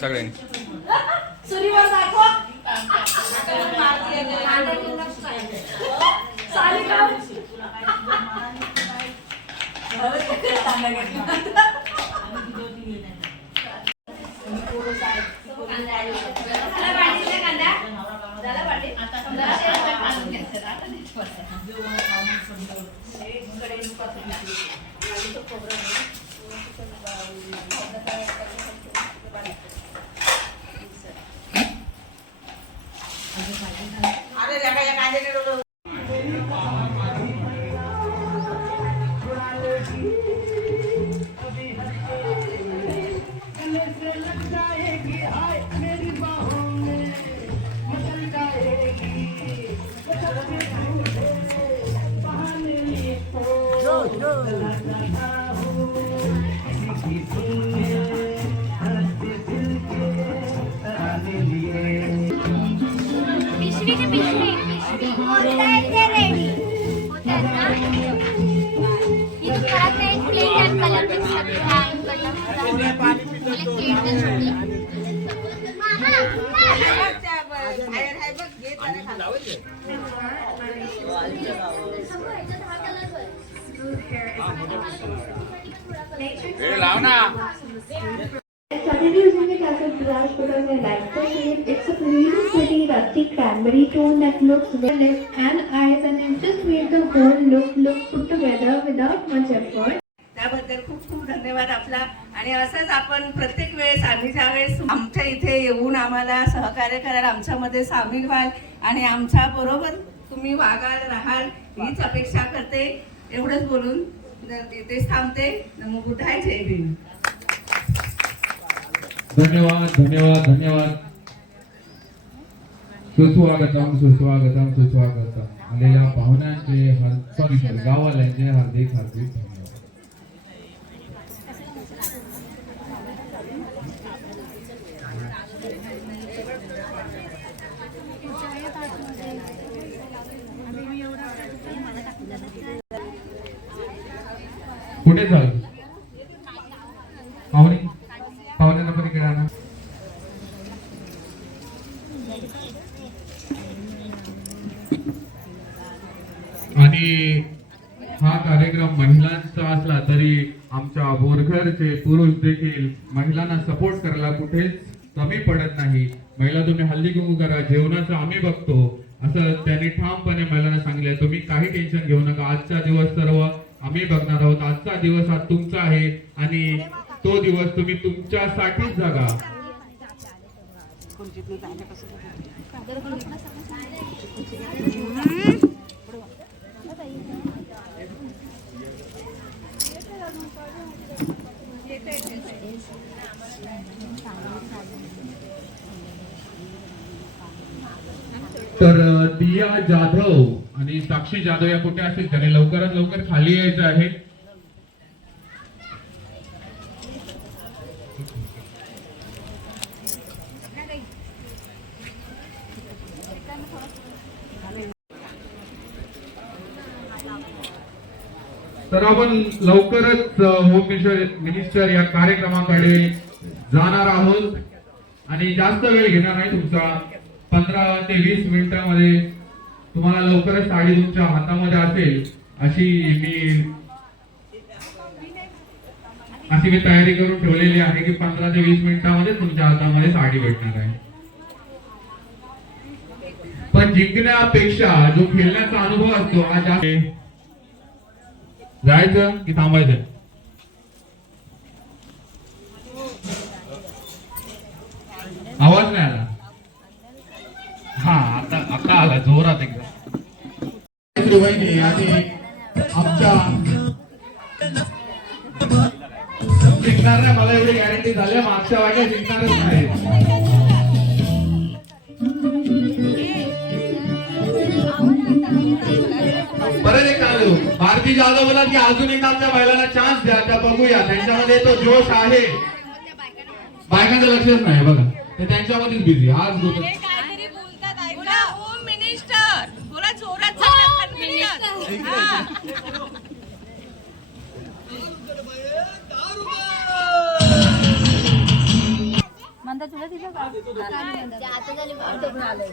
सगळ्यांनी Started using it as a brush because I like the shape. It's a really pretty rusty cranberry tone that looks well lips and eyes, and it just made the whole look put together without much effort. त्याबद्दल खूप खूप धन्यवाद आपला. आणि असंच आपण प्रत्येक वेळेस आम्ही ज्यावेळेस आमच्या इथे येऊन आम्हाला सहकार्य कराल, आमच्यामध्ये सामील व्हाल आणि आमच्या बरोबर तुम्ही वागाल राहाल हीच अपेक्षा करते. एवढंच बोलून इथेच थांबते. नमो बुद्धाय, जय भीम. धन्यवाद धन्यवाद धन्यवाद. सुस्वागतम सुस्वागतम सुस्वागतम. आलेल्या पाहुण्यांचे गाववाल्यांचे हार्दिक हार्दिक धन्यवाद. कुठे चाल पाहुण्यांना पण इकडे आणा. आणि हा कार्यक्रम महिलांचा असला तरी आमच्या बोरघरचे पुरुष देखील महिलांना सपोर्ट करायला कुठेच कमी पडत नाही. महिला तुम्ही हल्दी कुंकू करा, जेवणाचं आम्ही बघतो असं त्यांनी ठामपणे महिलांना सांगितले. तुम्ही काही टेन्शन घेऊ नका, आजचा दिवस सर्व आम्ही बघणार आहोत. आजचा दिवस हा तुमचा आहे आणि तो दिवस तुम्ही तुमच्यासाठीच जगा. तर दिया जाधव आणि साक्षी जाधव या कुठे असतील त्याने लवकरात लवकर खाली यायचं आहे. तर आपण लवकरच होम मिनिस्टर या कार्यक्रमाकडे जाणार आहोत आणि जास्त वेळ घेणार नाही तुमचा. 15 ते 20 मिनिटांमध्ये तुम्हाला लवकरच साडी तुमच्या हातामध्ये असेल अशी मी अशी मी तयारी करून ठेवलेली आहे की 15 ते 20 मिनिटांमध्ये तुमच्या हातामध्ये साडी भेटणार आहे. पण जिंकण्यापेक्षा जो खेळण्याचा अनुभव असतो हा जास्त. जायचं की थांबायचं? आवाज नाही आला. हा आता आला जोरात एकदम. वहिनी आणि आमच्या जिंकणार नाही मला एवढी गॅरंटी झाली. मागच्या वाट्या जिंकणारच नाही. बरं एक आलो भारती जाधव बोला की अजून एक आमच्या महिलांना चान्स द्या. त्या बघूया त्यांच्यामध्ये तो जोश आहे. बायकांचं लक्षच नाही बघा ते त्यांच्यामध्येच बिझी. आज होम मिनिस्टर बोला जोरात मंदा तुला दिलं का? आता झाली वाटून आलंय.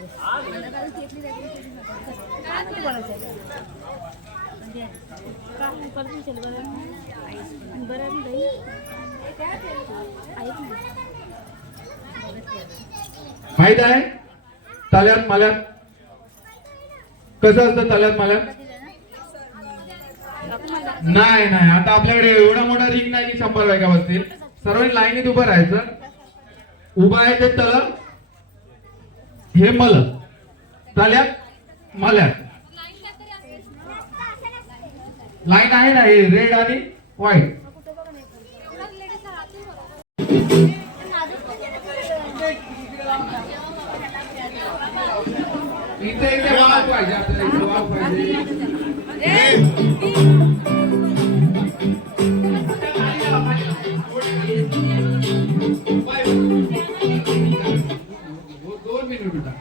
माहित आहे तल्यात मल्यात कसं असतं? तल्यात मल्यात नाही नाही. आता आपल्याकडे एवढा मोठा रिंग नाही की 100 बायका बसतील. सर्वांनी लाईनीत उभं राहायचं. उभा आहे ते तल हे मल तल्यात मल्यात लाईन आहे ना हे रेड आणि व्हाईट. इथे इथे वाव पाहिजे आपल्याला. इथे वाव पाहिजे. दोन मिनिट बेटा.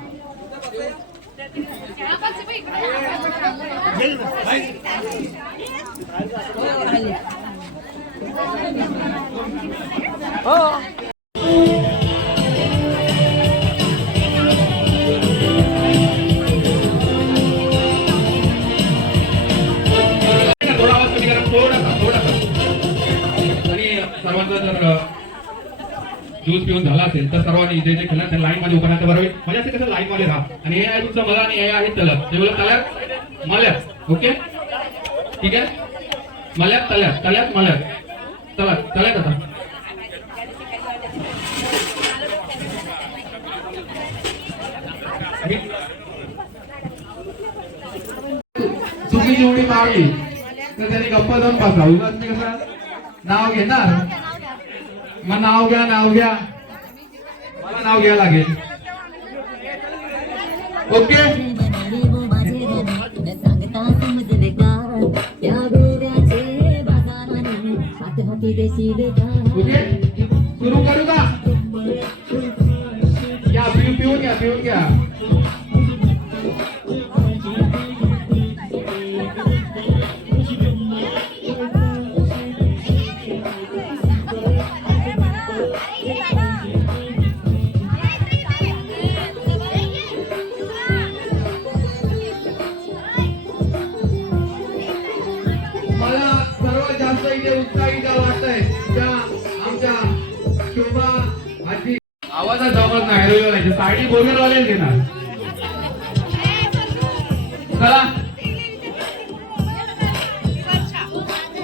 ज्यूस पिऊन झाला असेल तर सर्वांनी जे जे खेळणार लाईन मध्ये उभं राहतं. बरोबर म्हणजे असं कसं लाईन मध्ये राहा. आणि हे आहे तुमचं मला आणि हे आहे तलत. ते बोलत तल्यात मल्यात. ओके ठीक आहे. मल्यात तल्यात तल्यात मल्यात तल्यात तल्यात. आता तुम्ही जेवढी मारली तर त्यांनी गप्पा जाऊन बसा. उगाच मी कसं नाव घेणार. मग नाव घ्या मला नाव घ्या लागेल. ओके ओके सुरू करू का? या पिऊन घ्या. आवाजात जमत नाही. साडी बोलरवालेच घेणार. चला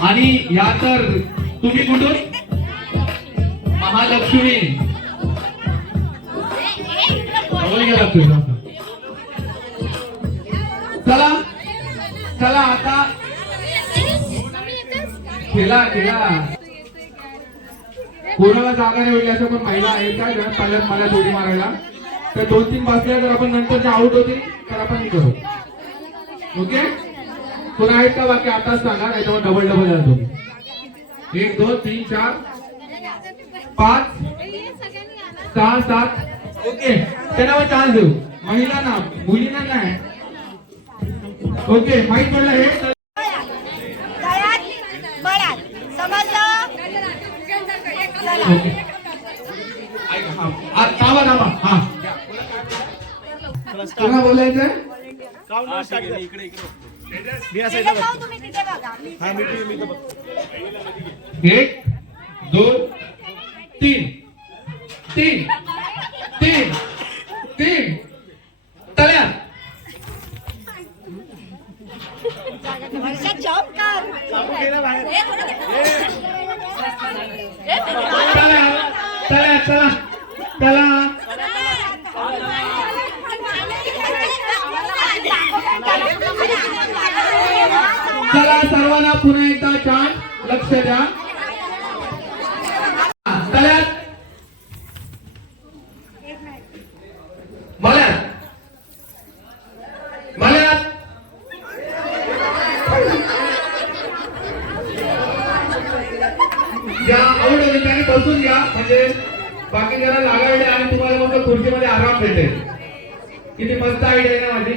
आणि या तर तुम्ही कुठून? महालक्ष्मी गेला तुझा. चला आता खेळा. कोणाला जागा नाही भेटली असं पण महिला आहेत का ज्या पहिल्यात मला थोडी मारायला? तर 2-3 बसल्या जर आपण नंतरच्या आउट होतील तर आपण करू. ओके कोण आहेत का बाकी? आताच सांगा नाही तर डबल द्या तुम्ही. 1 2 3 4 5 6 7. ओके त्यांना चान्स देऊ. महिलांना मुलींना नाही. ओके माहित पडलं हे. कोणा बोलायचं? एक 2 3 3 3 3 तळ्या चला चला चला चला सर्वांना पुन्हा एकदा छान लक्ष द्या तळ्यात मळ्यात मळ्यात ज्या आवड त्याने बसून घ्या म्हणजे बाकी जरा लागायचे आणि तुम्हाला मग खुर्चीमध्ये आराम भेटेल. किती मस्त आयडिया आहे ना माझी.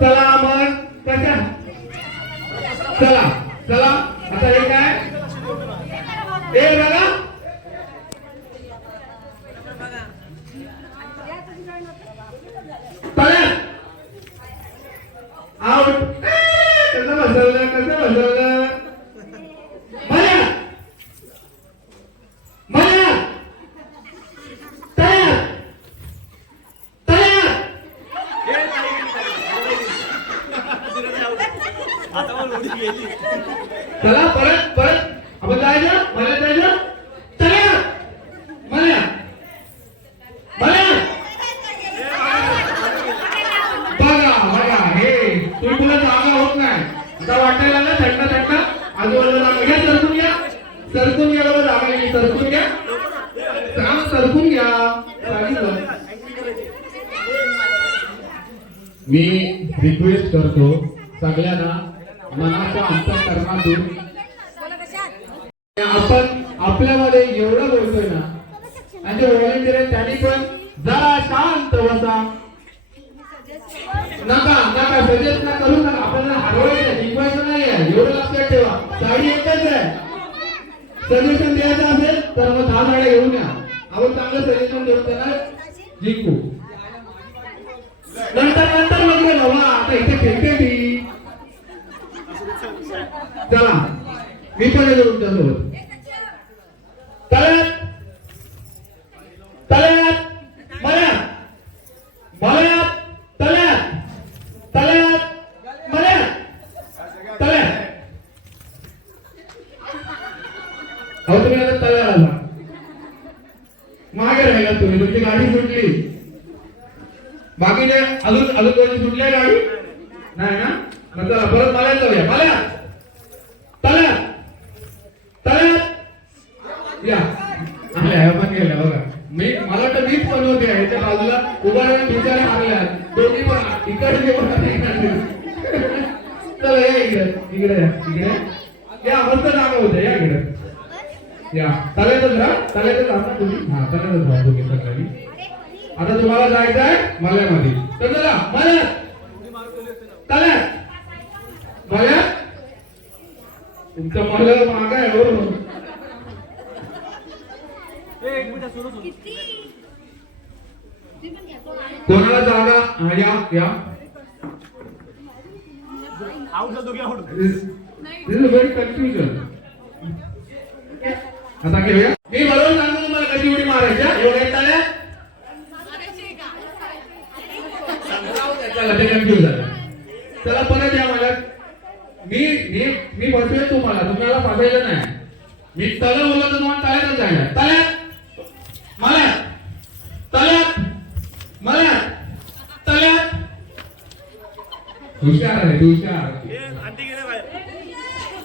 चला मग कशा चला चला आता हे काय हे बघा तळ्यात आउट कसं बसवलं कसं बसवलं मळ्यात मळ्यात तळ्यात तळ्यात चला परत परत आपण जायचं मळ्यात जायचं तळ्यात मळ्यात मळ्यात बघा बघा हे तुला जागा होत नाही आता वाटायला ना थंड थंड आजूबाजूला जागा घ्या सरकून घ्या बाबा जागा नाही सरकून घ्या सरकून घ्या सांगितलं. मी रिक्वेस्ट करतो सगळ्यांना मनाच्या अंतःकरणातून आपण आपल्यामध्ये एवढं बोलतोय ना आणि जे व्हॉलेंटियर आहेत त्यांनी पण जरा शांत बसा. नका नका सजेस्ट ना करू नका. आपल्याला हरवायचं जिंकवायचं नाही आहे एवढं लक्षात ठेवा. साडी एकच आहे. सजेशन द्यायचं असेल तर मग 10 साड्या घेऊन या. आपण चांगलं सजेशन देऊन त्यांना जिंकू. नंतर नंतर म्हणजे बाबा आता इथे खेळते ती. चला मी पण येतो तुमच्यासोबत. तळ्यात तळ्यात मळ्यात मळ्यात तळ्यात तळ्यात मळ्यात तळ्यात. अहो तुम्ही आता तळ्यात आला मागे राहिला तुम्ही तुमची गाडी सुटली. बाकीचे अजून अजून कोणी सुटल्या गाडी नाही ना. मग चला परत मळ्यात जाऊया. मळ्यात तळ्यात तळ्यात या आल्या पण गेल्या बघा. मला वाटतं मीच बनवते याच्या बाजूला उभा राहून बिचारे मारल्या दोन्ही पण इकडे जेवण चला या इकडे इकडे इकडे या मस्त जागा होत्या या इकडे या तळ्यातच राहा तळ्यातच राहा तुम्ही. हा तळ्यातच राहा तुम्ही सगळ्यांनी. आता तुम्हाला जायचं आहे मळ्यामध्ये तर चला मळ्यात तळ्यात मळ्यात तुमचं मला माग आहे बरोबर. कोणाला जागा या या व्हेरी कन्फ्युजन. आता घेऊया. मी बरोबर सांगतो तुम्हाला कशी उडी मारायच्या एवढ्या तळ्यात. चला ते कन्फ्युज झालं. चला परत या मला. मी मी मी बसवेल तुम्हाला फसायचं नाही. मी तळ बोलत तर तुम्हाला तळ्यातच जायला. तळ्यात मळ्यात तळ्यात मळ्यात तळ्यात. हुशार आहे हुशार.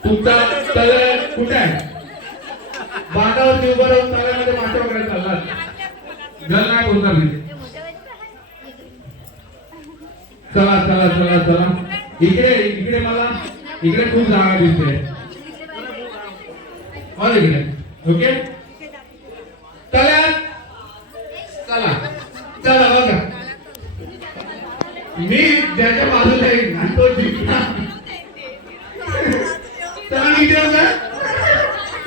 तुमचा तळ कुठे आहे. बांधावरती उभं राहून तळ्यामध्ये मासे वगैरे चाललात जल नाही बोलणार नाही. चला चला चला चला इकडे इकडे मला इकडे खूप जागा दिसते. इकडे ओके तळ्यात चला चला बघा. मी ज्याच्या बाजूला येईन आणि तो जिंकला. चला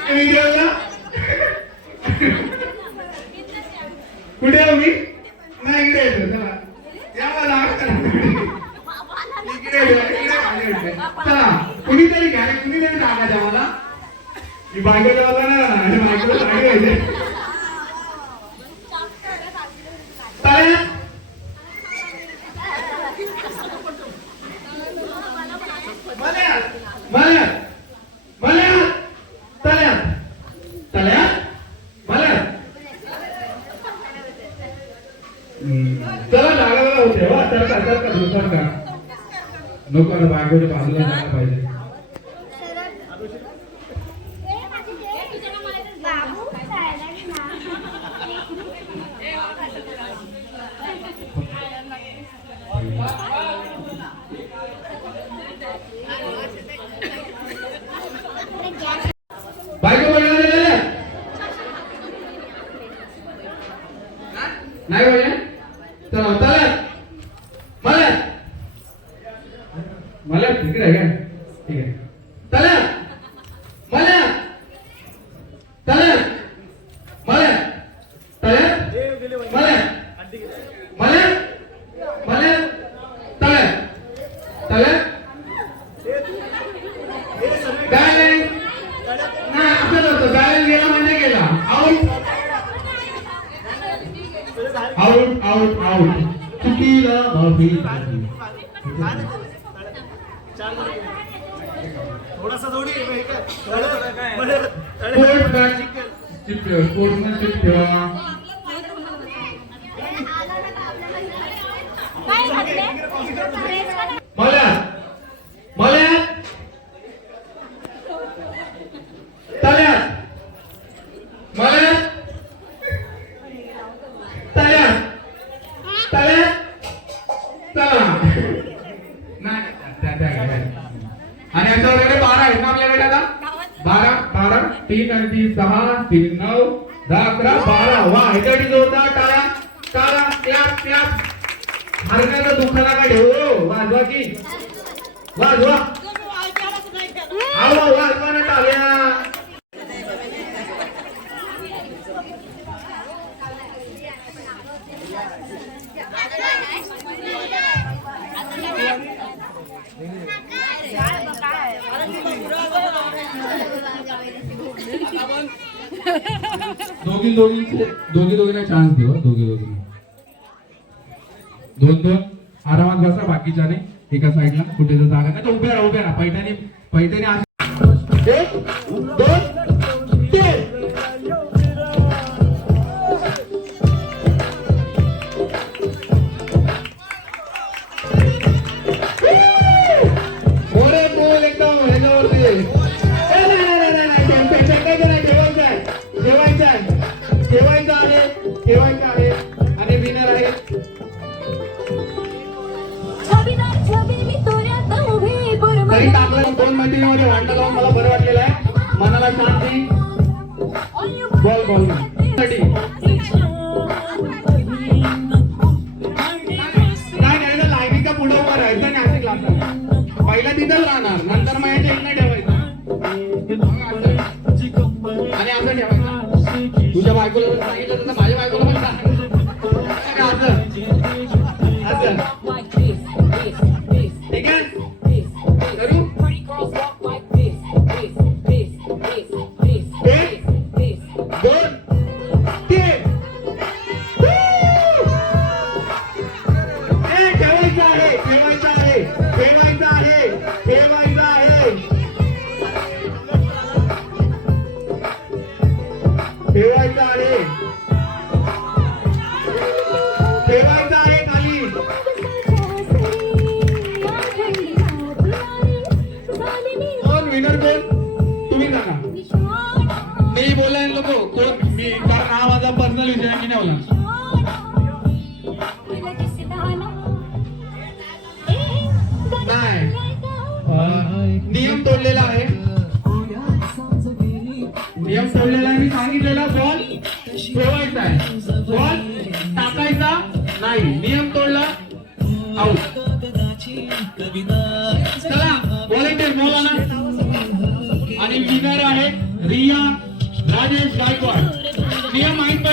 व्हिडिओला कुठे आहो मी नाही इकडे येतो. चला या मला इकडे चला कुणीतरी घ्या कुणीतरी सांगा मला. मी बायकोला आला ना आणि बायकोला सांगायचे टाळ्या मल्या मल्या मल्या टाळ्या टाळ्या मल्या चला लागायला होते हो तर का नको ना बायकोच्या बाजूला जायला पाहिजे बायको बोलणार नाही बोलल्या चला चला मला मला ठीक आहे का ठीक आहे चला मला चला मला चला मला मला मला चला चला काय नाही असं होतं बॅलन्स गेला म्हणजे गेला आउट आउट आउट आउट चुकीला माफी थोडासा जोडी स्पोर्ट्समॅनशिप ठेवा मला मला तल्या मला तल्या तल्या चला आणि याच्यावर 12 आहेत ना आपल्याकडे आता 12 3 आणि 3 6 3 9 10 11 12 वा ह्याच्यासाठी जोरदार टाळ्या टाळ्या क्लॅप क्लॅप हरकायला दुखाला काय ठेवू वाजवा की वाजवा आवा वाजवा ना टाळ्या दोघींना चान्स देऊ दोघींना 2-2 आरामात बसा बाकीच्याने एका साईडला कुठे जर जागा नाही तर उभ्या राहा पैठणी 1 2 3 मोरे बोल एकदम ह्याच्यावरती ठेवायचं आहे आणि विनर आहे तरी टाकलं 2 मैत्रिणीमध्ये भांडण लावून मला बरं वाटलेलं आहे मनाला शांती बॉल साठी नाही लाईनीचा पुढे उभं राहायचं आणि असं क्लास पहिला तिथंच राहणार नंतर मग याच्या इकडे ठेवायचं आणि असं ठेवायचं तुझ्या बायकोला जर सांगितलं तर माझ्या बायकोला पण सांग असं ठीक आहे करू 1 2 3 ठेवायचं आहे ठेवायचं आहे ठेवायचं आहे ठेवायचं आहे ठेवायचं आहे ठेवायचं आहे खाली कोण विनर कोण तुम्ही सांगा मी बोलायला नको कोण मी कारण हा माझा पर्सनल विषय आहे मी नाही बोला नाही नियम तोडलेला आहे नियम तोडलेला आहे मी सांगितलेला बॉल ठेवायचा आहे बॉल टाकायचा नाही नियम तोडला आउट चला व्हॉलेंटियर बोला ना आणि विनर आहे रिया राजेश गायकवाड नियम माहित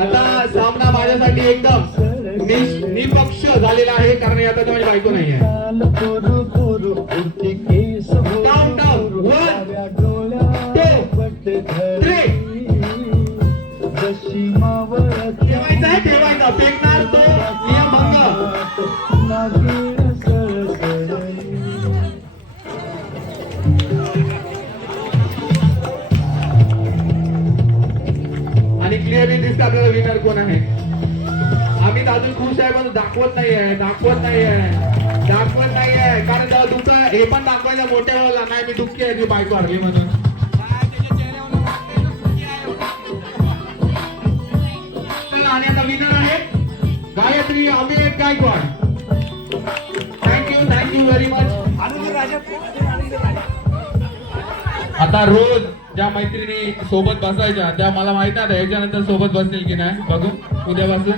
आता सामना माझ्यासाठी एकदम निपक्ष झालेला आहे कारण आता तर माझी बायको नाही आहे. काउंट डाऊन 1 विनर कोण आहे? आम्ही अजून खुश आहे पण दाखवत नाहीये कारण तेव्हा तुमचं हे पण दाखवायचं मोठ्या वेळेला नाही मी दुःखी आहे ती बायको हरली म्हणून. आणि आता विनर आहे Gayatri Amit Gaikwad. Thank you very much. आता रोज ज्या मैत्रिणी सोबत बसायच्या त्या मला माहित नाही याच्यानंतर सोबत बसतील की नाही बघू उद्यापासून.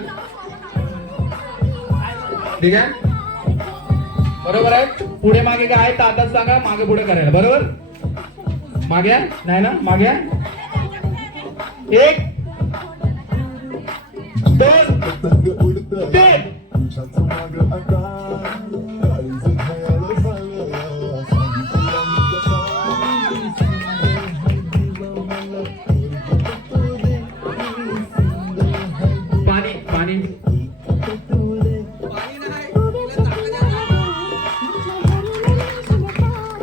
ठीक आहे बरोबर आहे. पुढे मागे काय आहे तर आताच सांगा मागे पुढे करायला. बरोबर मागे नाही ना मागे 1 2 3. पाणी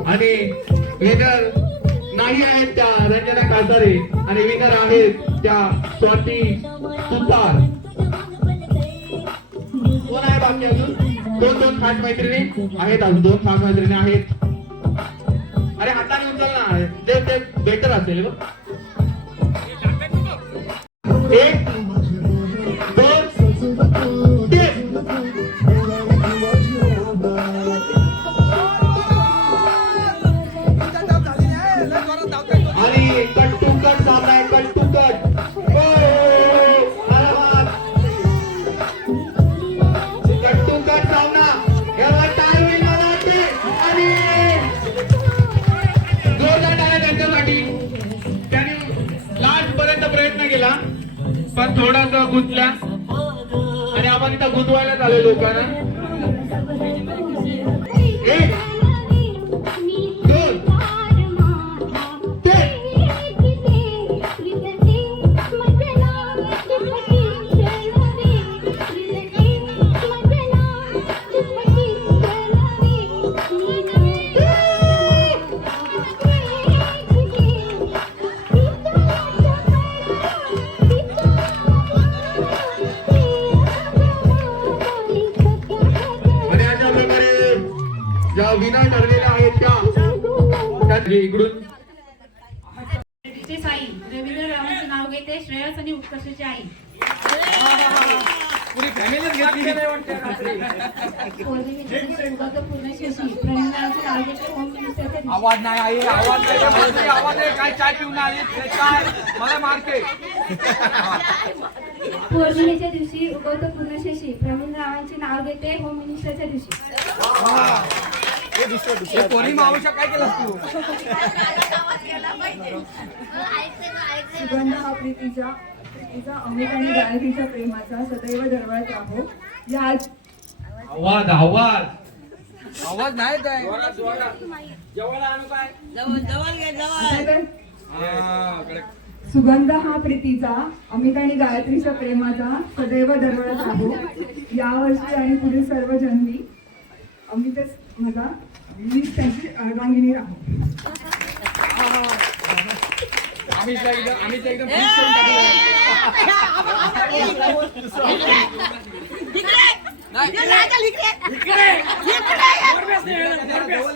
आणि विनर नाही आहेत त्या रंजना कासारे आणि विनर आहेत त्या स्वाती सुतार. कोण आहे बाकी अजून? दोन खास मैत्रिणी आहेत अजून 2 खास मैत्रिणी आहेत. अरे हाताने उचल ना ते बेटर असेल. 1 2 3. आणि कट टू कट सामना आहे. कट टू कट सामना आणि जोरदार टाळ्या त्यांच्यासाठी. त्यांनी लास्ट पर्यंत प्रयत्न केला पण थोडासा गुंतला आणि आपण इथं गुंतवायला चालू लोकांना. 1 2 3. ज्या विनर ठरलेल्या आहेत त्या इकडून साई रवींद्र रावांचं नाव घेते. श्रेयस आणि उत्कर्षाची आई. आवाज नाही आई आवाज काय चाय पिऊन आली काय मला मारते. पौर्णिमेच्या दिवशी उगवतं पूर्णशेषी प्रवीण रावांचे नाव घेते. होम मिनिस्टरच्या दिवशी कोणी मावशा काय केलं तू? सुगंध हा प्रीतीचा अमित आणि गायत्रीच्या प्रेमाचा सदैव दरवळत राहो. या आवाज आवाज नाही काय सुगंध हा प्रीतीचा अमित आणि गायत्रीच्या प्रेमाचा सदैव दरवळत राहो. यावर्षी आणि पुढील सर्व जन्मी अमितच माझा मीच त्यांची अर्धांगिनी राहो. आम्ही एकदम फिक्स करून टाकलं.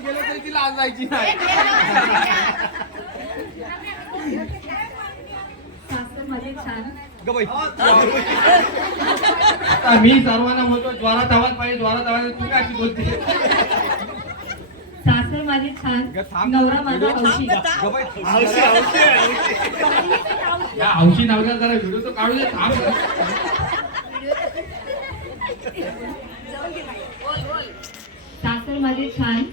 गेलं तरी तिला आज जायची नाही. मी सर्वांना म्हणतो ज्वारात आवाज पाहिजे तू काय बोलते. सासर माझी छान नवरा माझा हौशी. या हौशी नावाला जरा व्हिडिओ तो काढू दे. थांब सासर माझी छान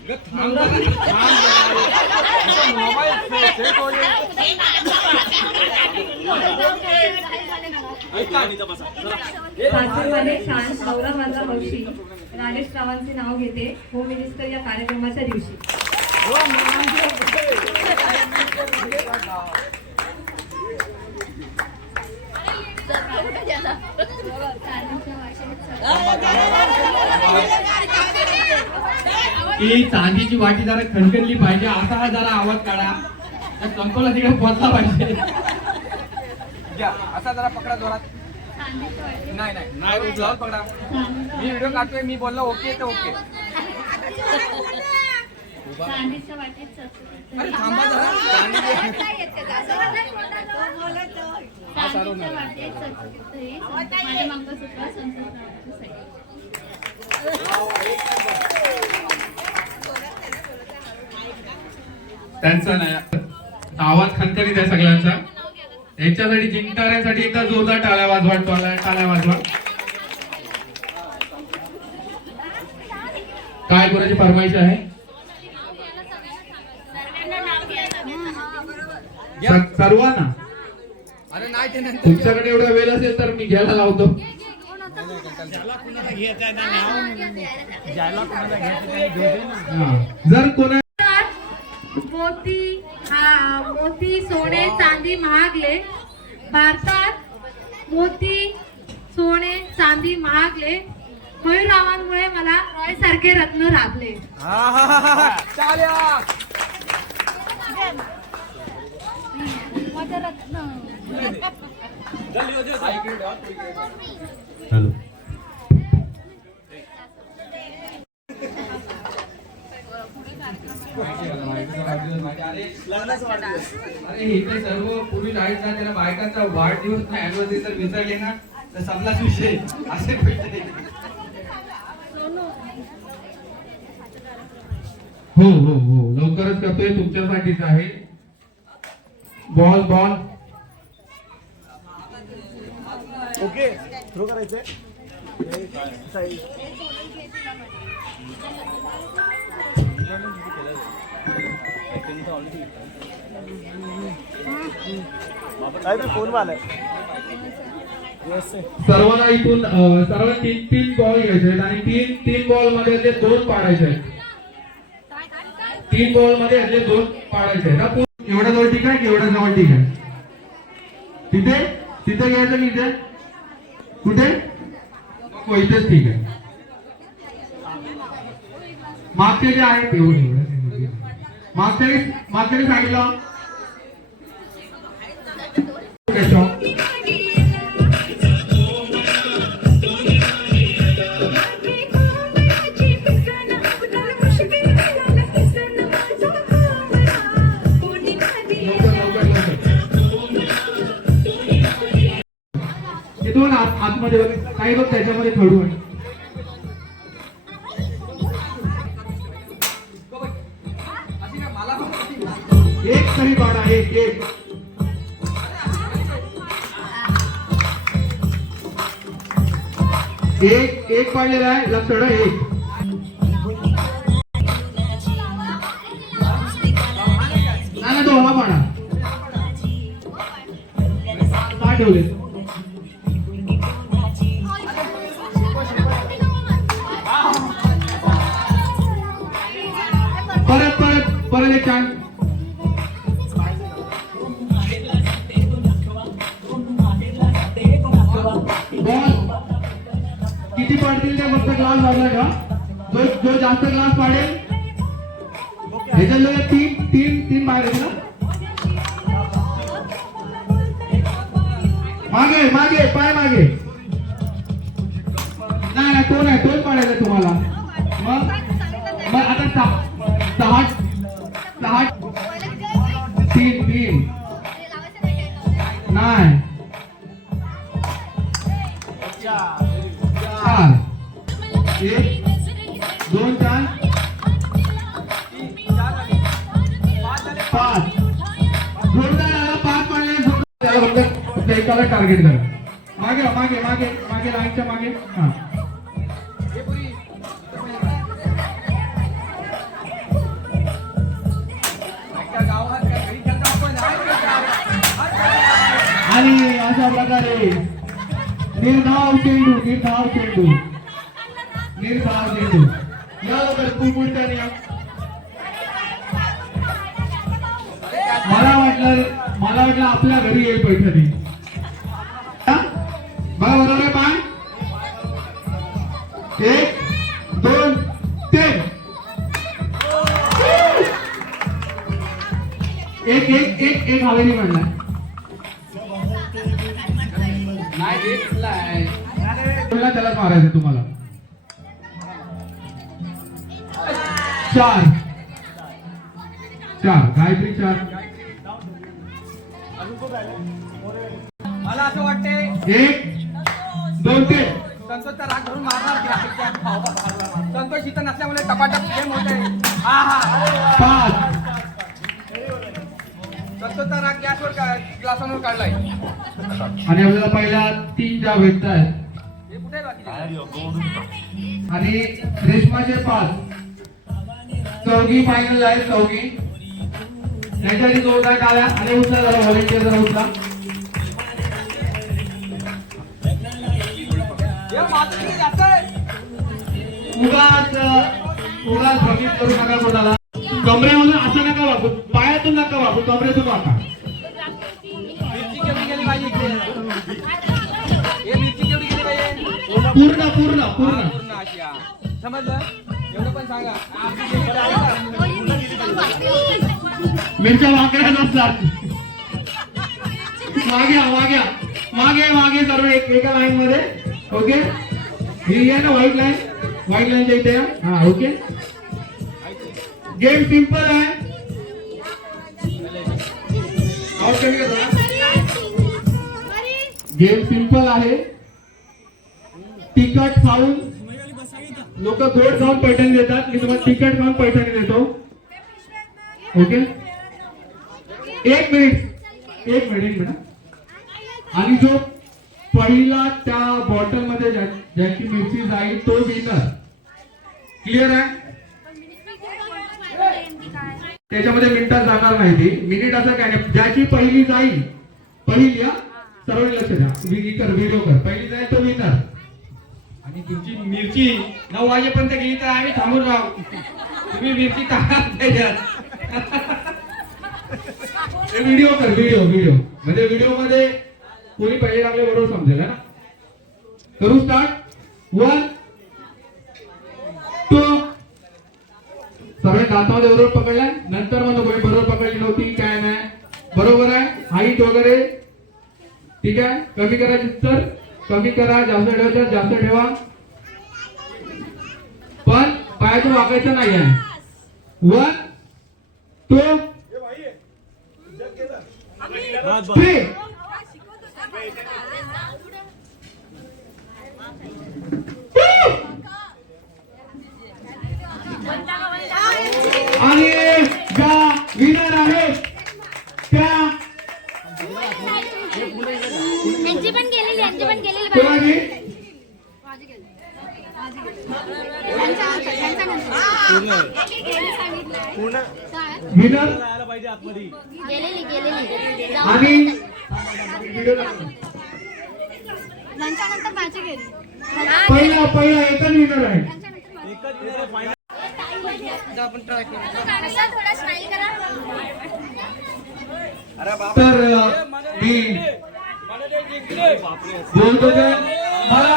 सासरमध्ये छान नवरा माझा हौशी राजेश रावांचे नाव घेते. होम मिनिस्टर या कार्यक्रमाच्या दिवशी. ती चांदीची वाटी जरा खणखणली पाहिजे असा जरा आवाज काढा. त्या कंकोला तिकडे पोचला पाहिजे. असा जरा पकडा जोरात. नाही नाही नाही जाऊ पकडा. मी व्हिडिओ काढतोय, मी बोललो ओके तर ओके. चांदीच्या वाटेत अरे थांबा जरा. चांदीच्या वाटेत माझ्या मंगळसूत्र संतोष. त्यांचा आवाज खणखणीत आहे सगळ्यांचा. याच्यासाठी जिंकणाऱ्यांसाठी एकदा जोरदार टाळ्या वाजवा, टाळ्या वाजवा. काय कोणाची फरमाईश आहे? सर्वांना. अरे नाही ते नंतर तुमच्याकडे एवढा वेळ असेल तर मी घ्यायला लावतो. हा. जर कोणा मोती सोने चांदी महागले भारतात. मोती सोने चांदी महागले. मयूररावांमुळे मला रॉय सारखे रत्न लाभले. चाल्या. हॅलो. अरे इथे सर्व पुरुष आहेत ना, त्याला बायकांचा वाढदिवस ना अॅनिव्हर्सरी तर विसरले ना तर संपलाच विषय. असे भेटते. हो हो हो, लवकरच करतोय, तुमच्यासाठीच आहे. Ball ball. ओके थ्रो करायचंय. फोन वाला सर्वांना इथून सर्व तीन तीन बॉल घ्यायचे आहेत आणि तीन बॉल मध्ये यातले 2 पाडायचे आहेत. 3 बॉल मध्ये यातले 2 पाडायचे आहेत. एवढ्या जवळ ठीक आहे की एवढ्या जवळ ठीक आहे? तिथे घ्यायचं की इथे? कुठे? हो, इथेच ठीक आहे. मागचे जे आहेत एवढे मागच्या साईडला दोन आतमध्ये काही लोक त्याच्यामध्ये खडू आहे. एक सही पाडा. एक पाडलेला आहे. लक्ष ठेवा. एक नाही तो हा पाडा. 6 ठेवले. परत एक चान्स. बॉल किती पडतील ते फक्त ग्लास लागला का? जो जास्त ग्लास पाडेल ह्याच्यात तीन बाहेर येईल ना. मागे पाय मागे. नाही तोच पाडायचा तुम्हाला. मग आता 6 3 नाही 4 1 2 4 5 जोरदार आला. 5 पाडले. त्याला फक्त एकाला टार्गेट करा. मागे लाईनच्या मागे. हा आणि अशा प्रकारे निर्धाव चेंडू. या लवकर पुढच्या या. मला वाटलं आपल्या घरी येईल पैठणी. बरोबर आहे. पाय 1 2 3. एक हवेली म्हणला. नाही त्यालाच मारायचं तुम्हाला. 4 गायत्री 4. मला असं वाटते 1 2 3. संतोषचा राग धरून मारणार. संतोष इथं नसल्यामुळे टपाटप गेम होत आहे. हा हा 5 संतोषचा राग गॅसवर ग्लासांवर काढलाय. आणि आपल्याला पहिल्या 3 ज्या भेटत आहेत हे कुठे आहे बाकी? आणि रेशमाचे 5. चौघी फायनल आहे. चौघी त्याच्यासाठी जोरदार टाळ्या. आणि उचला जरा व्हॉलेंटियर जरा उचला. हे माझं किती जास्त आहे. उगाच भ्रमित करू नका कोणाला. कमरेमधून असं नका वापरू, पायातून नका वापरू, कमरेतून वापरा. मिरची केवढी गेली पाहिजे इकडे? हे मिरची केवढी गेली पाहिजे? पूर्ण पूर्ण हा, पूर्ण पूर्ण अशी हा. समजलं? एवढं पण सांगा. मिरच्या वाकड्या नसतात. मागे सर्व एका लाईन मध्ये. ओके, ही आहे ना व्हाईट लाईनच्या इथे. हा ओके. गेम सिंपल आहे. गेम सिंपल आहे. तिखट खाऊन लोक गोड खाऊन पैठणी देतात. मी तुम्हाला तिखट खाऊन पैठणी देतो. Okay, 1 minute. आणि जो पहिला त्या बॉटल मध्ये ज्याची मिरची जाईल तो विनर. क्लिअर आहे? त्याच्यामध्ये मिनिटात जाणार नाही ती. मिनिट असं काय नाही. ज्याची पहिली जाईल, पहिली सर्वांनी लक्ष द्या. व्हिडिओ कर. पहिली जाईल तो विनर. आणि तुमची मिरची 9 वाजेपर्यंत गेली तर आम्ही थांबून राहू. तुम्ही मिरची टाका त्याच्यात. व्हिडिओ कर. व्हिडिओ म्हणजे व्हिडिओ मध्ये कोणी पहिले टाकले बरोबर समजेल ना. करू स्टार्ट. 1 2. सर्व दातामध्ये बरोबर पकडलाय. नंतर मग कोणी बरोबर पकडली नव्हती काय नाही. बरोबर आहे. हाईट वगैरे ठीक आहे. कमी करायची तर कमी करा, जास्त ठेवायचं जास्त ठेवा, पण पायातून वाकायचं नाही आहे. 1 2 3. आणि ज्या विनर आहेत त्या यांची पण गेलेली कोणाची? विनर गेलेली आणि नंतर माझी गेली पहिला एकच विनर आहे. थोडा स्माइल करा. तर मी बोलतो ते मला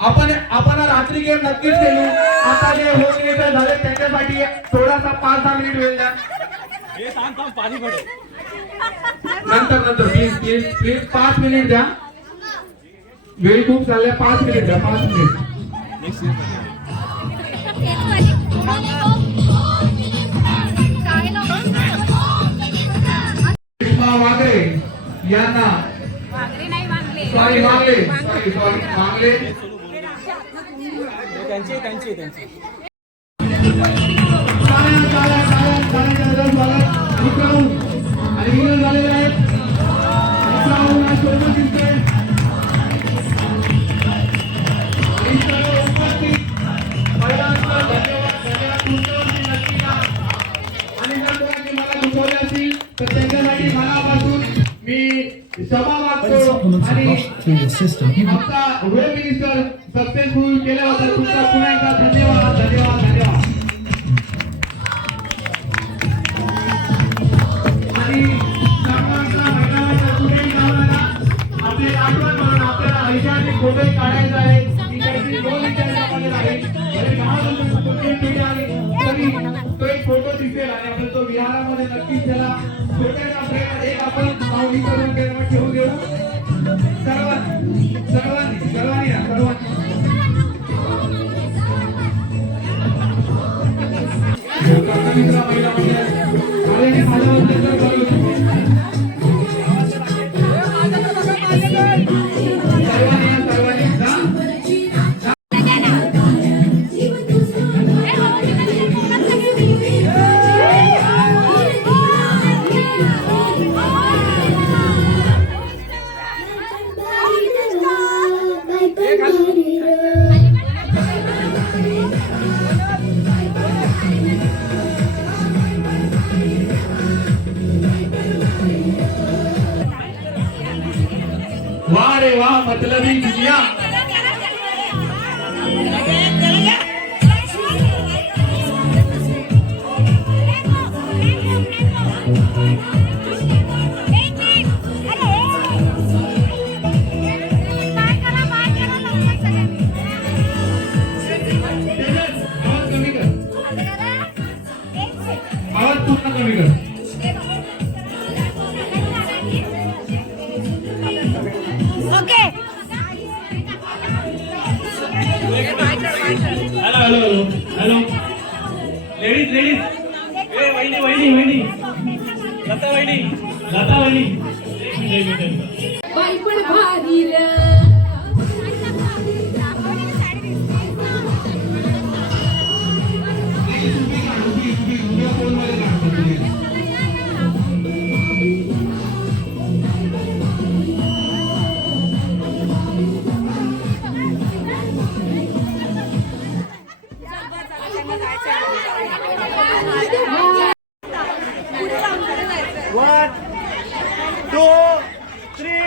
आपण रात्री गेम नक्कीच खेळू. आता जे होम झाले त्यांच्यासाठी थोडासा 5-10 मिनिट वेळ द्या. नंतर प्लीज 5 मिनिट द्या. वेळ खूप चालल्या. 5 मिनिट द्या. 5 मिनिट. वागळे यांना सॉरी मागले त्यांचे आणि विनर झालेले आहेत. आणि जर तुम्ही मला दुखवले असतील तर त्यांच्यासाठी मनापासून मी क्षमा मागतो. आणि आमचा होम मिनिस्टर सक्सेसफुल केला होता. तुमचा पुन्हा एकदा धन्यवाद. आणि आपले आठवण म्हणून आपल्याला ऐतिहासिक फोटो काढायचा आहे. तो एक फोटो दिसेल आणि आपण तो विहारामध्ये नक्कीच त्याला छोट्याच्या प्रेमात एक आपण माऊली करून ठेवून देऊ. सर्वांनी मित्रा महिला मंडळ कार्याने झाल्याबद्दल तर बोलू शकतो. सर्वांनी जा. वाह रे वाह मतलबी दुनिया. आवाज कमी कर, आवाज पूर्ण कमी कर. Okay hello hello hello ladies ladies ए वहिनी वहिनी वहिनी लता वहिनी लता वहिनी एक मिनिट बाई पण भारी रे. One, two, three.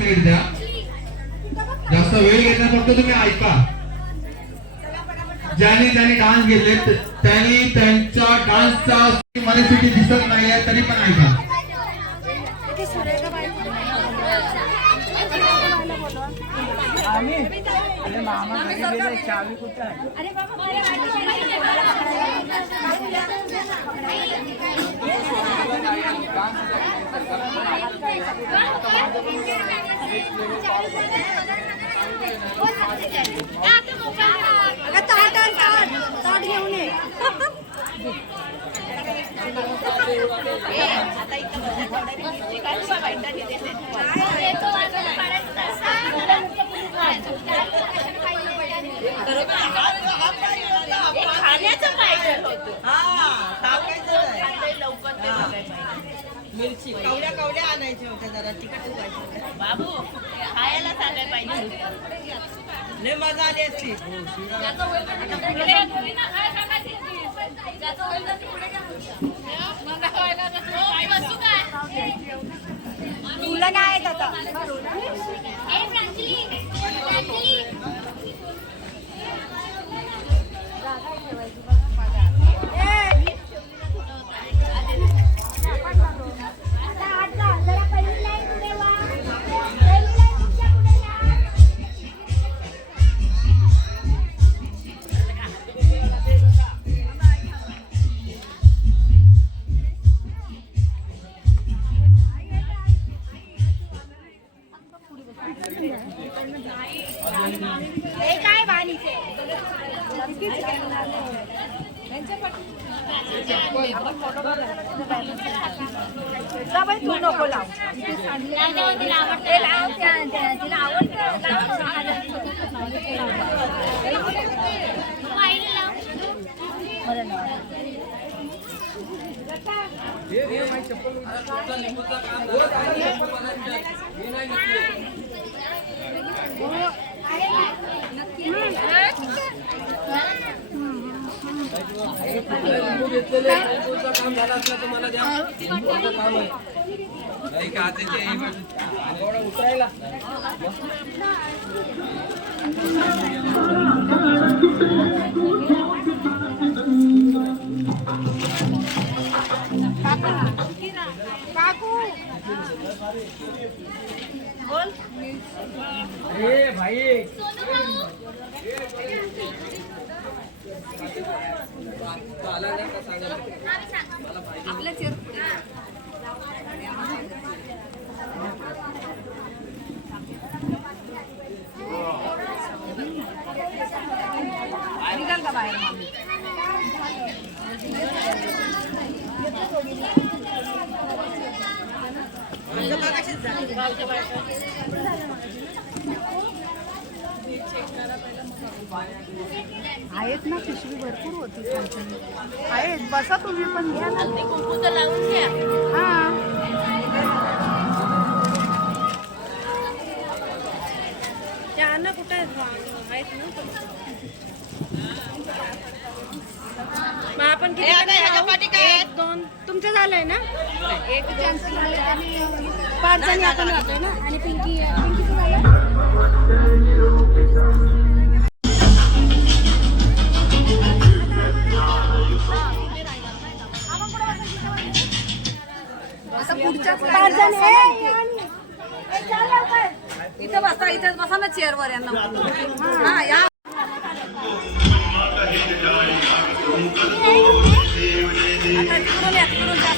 मिनिट द्या, जास्त वेळ घेत नाही, फक्त तुम्ही ऐका. ज्यांनी डान्स घेतले त्यांनी त्यांच्या डान्सचा मनस्थिती दिसत नाहीये तरी पण ऐका. चावी कुठे आहे? खाण्याचं पाहिजे मिरची कवड्या कवड्या आणायच्या होत्या, जरा तिखट बाबू खायला सांगायला पाहिजे. लय मजा आली असती. तुला काय आहे आता? काय बाणीचे तू नको लाव, तिला आवडतं. काकू बोल निघाल का बाहेर मामी आहेत ना पिशवी भरपूर होती आहेत बसा तुम्ही पण घ्या ना कुंकू तर लावून घ्या हा त्या अन्न कुठे आहेत ना मग आपण एक दोन तुमचं झालंय ना एक कॅन्सल झाले आणि 5 जणी आपण राहतोय ना आणि पिंकीचं झालं इथं बसा इथेच बसा ना चेअरवर यांना हा या आता तिकडून या तिकडून त्या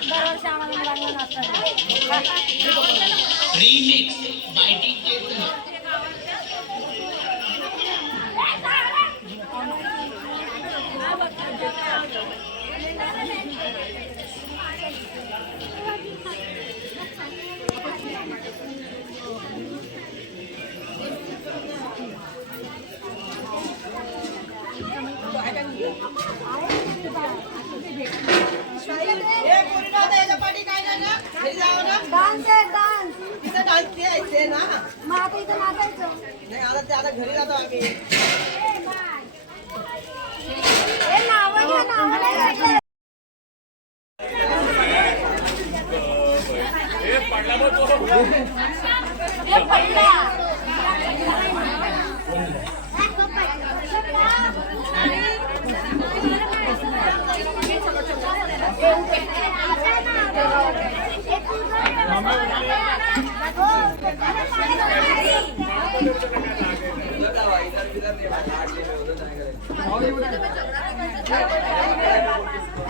दरवर्षी आम्हाला मुलांना नाचतात मग आता इथं नाचायचं नाही आता घरी जातो आम्ही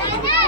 झगड़ा